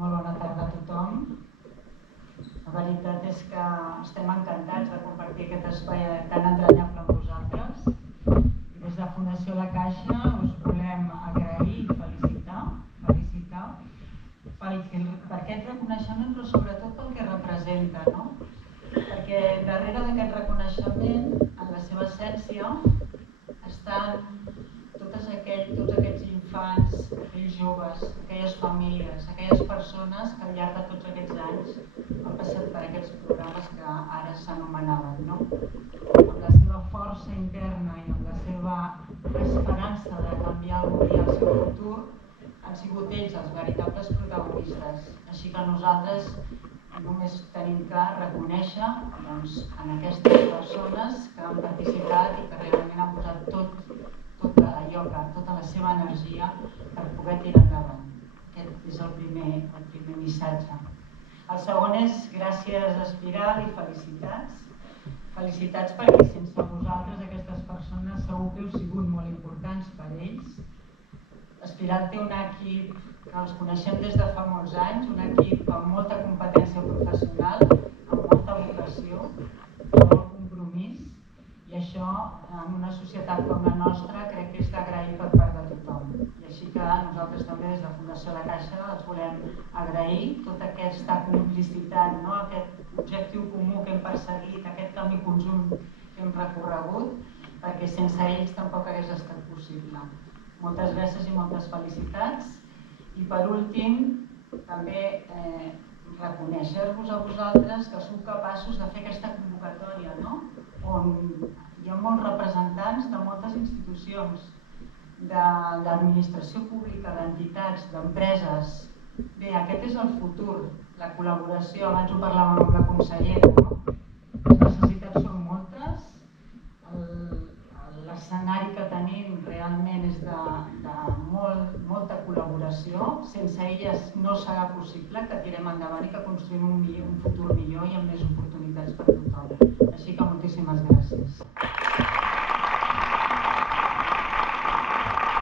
Molt bona tarda a tothom. La veritat és que estem encantats de compartir aquest espai tan entranyable amb vosaltres. I des de Fundació La Caixa us volem agrair i felicitar per aquest reconeixement, però sobretot pel que representa, no? Perquè darrere d'aquest reconeixement, en la seva essència, estan tots aquests infants, aquells joves, aquelles famílies, aquelles persones que al llarg de tots aquests anys han passat per aquests programes que ara s'anomenaven, no? Amb la seva força interna i amb la seva esperança de canviar algun dia el seu futur, han sigut ells els veritables protagonistes. Així que nosaltres només tenim que reconèixer en aquestes persones que han participat i que realment han posat tota la seva energia per poder tirar endavant. Aquest és el primer missatge. El segon és gràcies Espiral i felicitats. Felicitats perquè sense vosaltres aquestes persones segur que heu sigut molt importants per ells. Espiral té un equip que els coneixem des de fa molts anys, un equip amb molta competència professional, amb molta vocació, amb molt compromís, i això en una societat com la nostra crec que és d'agrair per part de tothom. I així que nosaltres també des de Fundació La Caixa els volem agrair tota aquesta complicitat, no? Aquest objectiu comú que hem perseguit, aquest camí conjunt que hem recorregut, perquè sense ells tampoc hagués estat possible. Moltes gràcies i moltes felicitats. I per últim, també reconèixer-vos a vosaltres que sou capaços de fer aquesta convocatòria, no? On hi ha molts representants de moltes institucions, de l'administració pública, d'entitats, d'empreses. Bé, aquest és el futur, la col·laboració, abans ho parlàvem amb la consellera, no? Les necessitats són moltes, l'escenari que tenim realment és de molta col·laboració. Sense elles no serà possible que tirem endavant i que construïm un futur millor i amb més oportunitats per a tothom. Així que moltíssimes gràcies.